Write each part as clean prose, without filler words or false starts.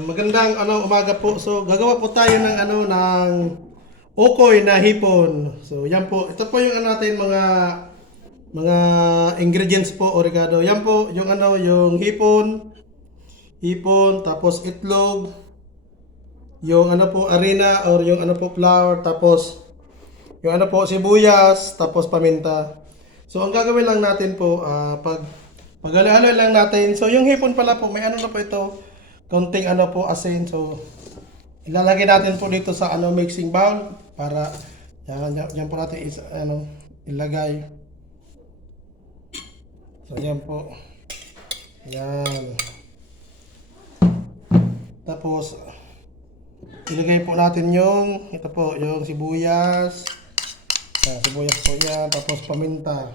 Magandang umaga po. So gagawa po tayo ng ng ukoy na hipon. So yan po. Ito po yung natin mga ingredients po oregano. Yan po yung yung hipon tapos itlog, yung po harina or yung po flour, tapos yung po sibuyas, tapos paminta. So ang gagawin lang natin po paghalo-halo lang natin. So yung hipon pala po may na po ito, konting po asin. So ilalagay natin po dito sa mixing bowl para yan po natin ilagay. So yan po. Yan. Tapos ilagay po natin yung ito po, yung sibuyas. Sibuyas po yan, tapos paminta.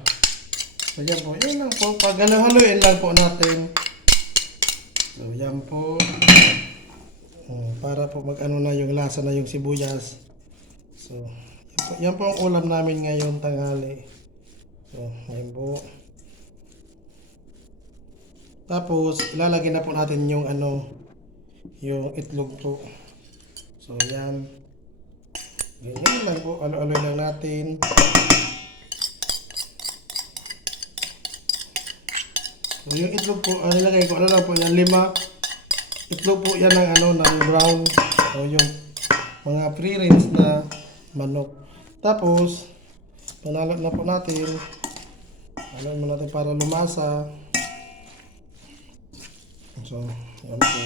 So yan po, yan lang po. Pag haluin lang po natin. So yan po. Para po na yung lasa na yung sibuyas. So yan po ang ulam namin ngayon tanghali. So yan po. Tapos ilalagay na po natin yung yung itlog po. So yan. Ganyan lang po, alo-aloy lang natin. So yung itlog po, nilagay ko lang po yan, 5 itlog po yan ng ng brown. So yung mga free-range na manok. Tapos panalot na po natin. Haloin mo natin para lumasa. So yan po.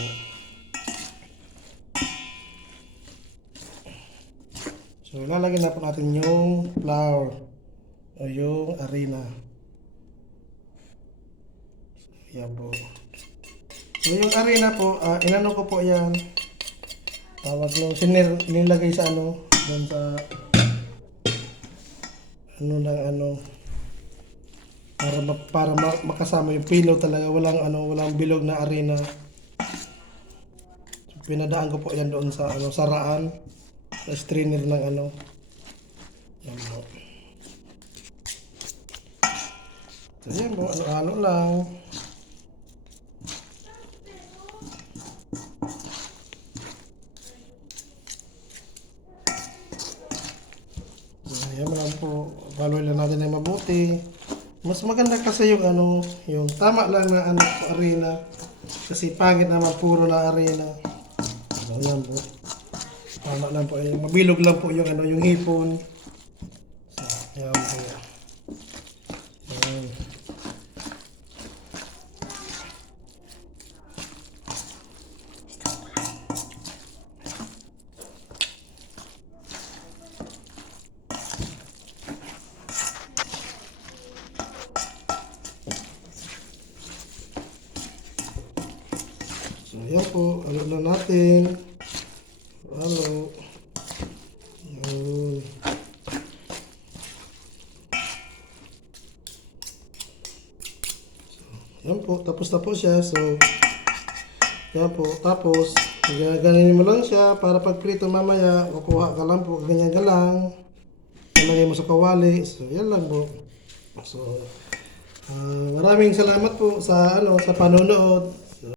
So ilalagay na po natin yung flour o yung harina. Yan po. So yung harina po, inano ko po yan. Tawag nung nilagay sa doon sa para makasama yung pillow talaga, walang bilog na harina. So, pinadaan ko po yan doon sa saraan, sa strainer ng yan po. So yan po, ano lang. Ayan lang po, follow lang natin ng mabuti. Mas maganda kasi yung yung tama lang na arena. Kasi pangit naman puro na arena. Ayan po. Tama lang po, mabilog lang po yung yung hipon. So, ayan po. Ayan. So, ayan po. Ano na natin. Halo. Ayan. So, ayan po. Tapos na po siya. So, ayan po. Tapos, ganyan mo lang siya para pag prito mamaya, kukuha ka lang po. Ganyan ka lang. Ilagay mo sa kawali. So, yan lang po. So, maraming salamat po sa sa panonood.